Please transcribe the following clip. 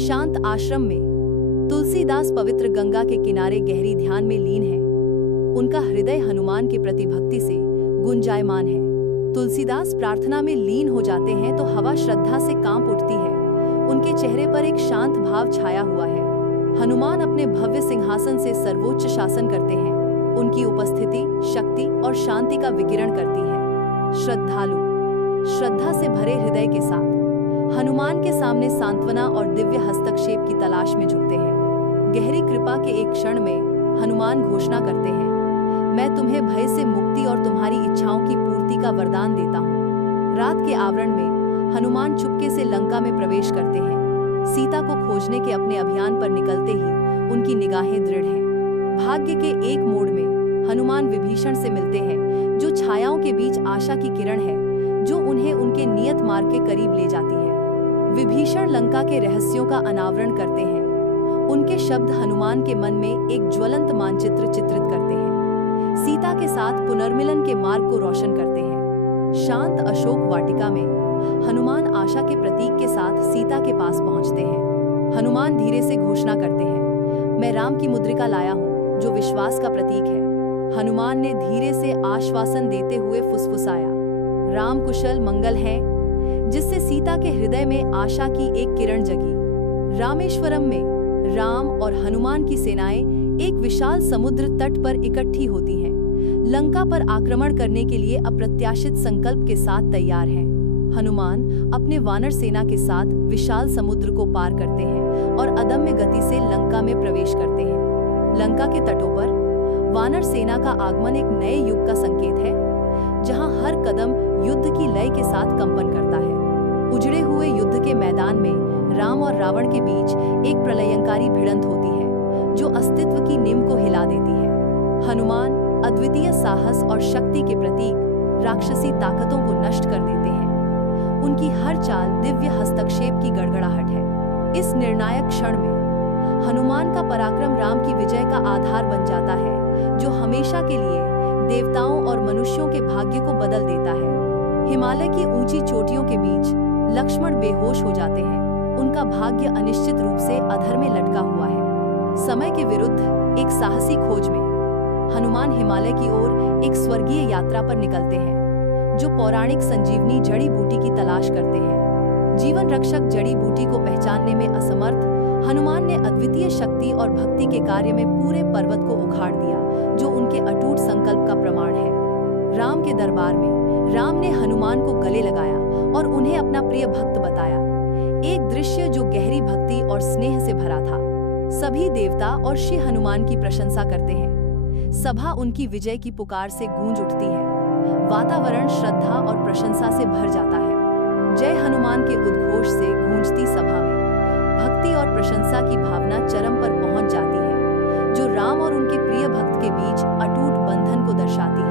शांत आश्रम में तुलसीदास पवित्र गंगा के किनारे गहरी ध्यान में लीन है। उनका हृदय हनुमान के प्रति भक्ति से गुंजायमान है। तुलसीदास प्रार्थना में लीन हो जाते हैं तो हवा श्रद्धा से कांप उठती है। उनके चेहरे पर एक शांत भाव छाया हुआ है। हनुमान अपने भव्य सिंहासन से सर्वोच्च शासन करते हैं। उनकी उपस्थिति शक्ति और शांति का विकिरण करती है। श्रद्धालु श्रद्धा से भरे हृदय के साथ हनुमान के सामने सांत्वना और दिव्य हस्तक्षेप की तलाश में झुकते हैं। गहरी कृपा के एक क्षण में हनुमान घोषणा करते हैं, मैं तुम्हें भय से मुक्ति और तुम्हारी इच्छाओं की पूर्ति का वरदान देता हूँ। रात के आवरण में हनुमान चुपके से लंका में प्रवेश करते हैं। सीता को खोजने के अपने अभियान पर निकलते ही उनकी निगाहें दृढ़ हैं। भाग्य के एक मोड़ में हनुमान विभीषण से मिलते हैं, जो छायाओं के बीच आशा की किरण है, जो उन्हें उनके नियत मार्ग के करीब ले जाती है। विभीषण लंका के रहस्यों का अनावरण करते हैं। उनके शब्द हनुमान के मन में एक ज्वलंत मानचित्र चित्रित करते हैं। सीता के साथ पुनर्मिलन के मार्ग को रोशन करते हैं। शांत अशोक वाटिका में हनुमान आशा के प्रतीक के साथ सीता के पास पहुंचते हैं। हनुमान धीरे से घोषणा करते हैं, मैं राम की मुद्रिका लाया हूं, जो विश्वास का प्रतीक है। हनुमान ने धीरे से आश्वासन देते हुए फुसफुसाया, राम कुशल मंगल हैं, जिससे सीता के हृदय में आशा की एक किरण जगी। रामेश्वरम में राम और हनुमान की सेनाएं एक विशाल समुद्र तट पर इकट्ठी होती हैं। लंका पर आक्रमण करने के लिए अप्रत्याशित संकल्प के साथ तैयार हैं। हनुमान अपने वानर सेना के साथ विशाल समुद्र को पार करते हैं और अदम्य गति से लंका में प्रवेश करते हैं। लंका के तटों पर वानर सेना का आगमन एक नए युग का संकेत है, जहां हर कदम युद्ध की लय के साथ कंपन करता है। उजड़े हुए युद्ध के मैदान में राम और रावण के बीच एक प्रलयंकारी भिड़ंत होती है, जो अस्तित्व की नींव को हिला देती है। हनुमान अद्वितीय साहस और शक्ति के प्रतीक राक्षसी ताकतों को नष्ट कर देते हैं। उनकी हर चाल दिव्य हस्तक्षेप की गड़गड़ाहट है। इस निर्णायक क्षण में हनुमान का पराक्रम राम की विजय का आधार बन जाता है, जो हमेशा के लिए देवताओं और मनुष्यों के भाग्य को बदल देता है। हिमालय की ऊंची चोटियों के बीच लक्ष्मण बेहोश हो जाते हैं। उनका भाग्य अनिश्चित रूप से अधर में लटका हुआ है। समय के विरुद्ध एक साहसी खोज में हनुमान हिमालय की ओर एक स्वर्गीय यात्रा पर निकलते हैं, जो पौराणिक संजीवनी जड़ी बूटी की तलाश करते हैं। जीवन रक्षक जड़ी बूटी को पहचानने में असमर्थ हनुमान ने अद्वितीय शक्ति और भक्ति के कार्य में पूरे पर्वत को उखाड़ दिया, जो उनके अटूट संकल्प का प्रमाण है। राम के दरबार में राम ने हनुमान को गले लगाया और उन्हें अपना प्रिय भक्त बताया, एक दृश्य जो गहरी भक्ति और स्नेह से भरा था। सभी देवता और श्री हनुमान की प्रशंसा करते हैं। सभा उनकी विजय की पुकार से गूंज उठती है। वातावरण श्रद्धा और प्रशंसा से भर जाता है। जय हनुमान के उद्घोष से गूंजती सभा में भक्ति और प्रशंसा की भावना चरम पर पहुंच जाती है, जो राम और उनके प्रिय भक्त के बीच अटूट बंधन को दर्शाती है।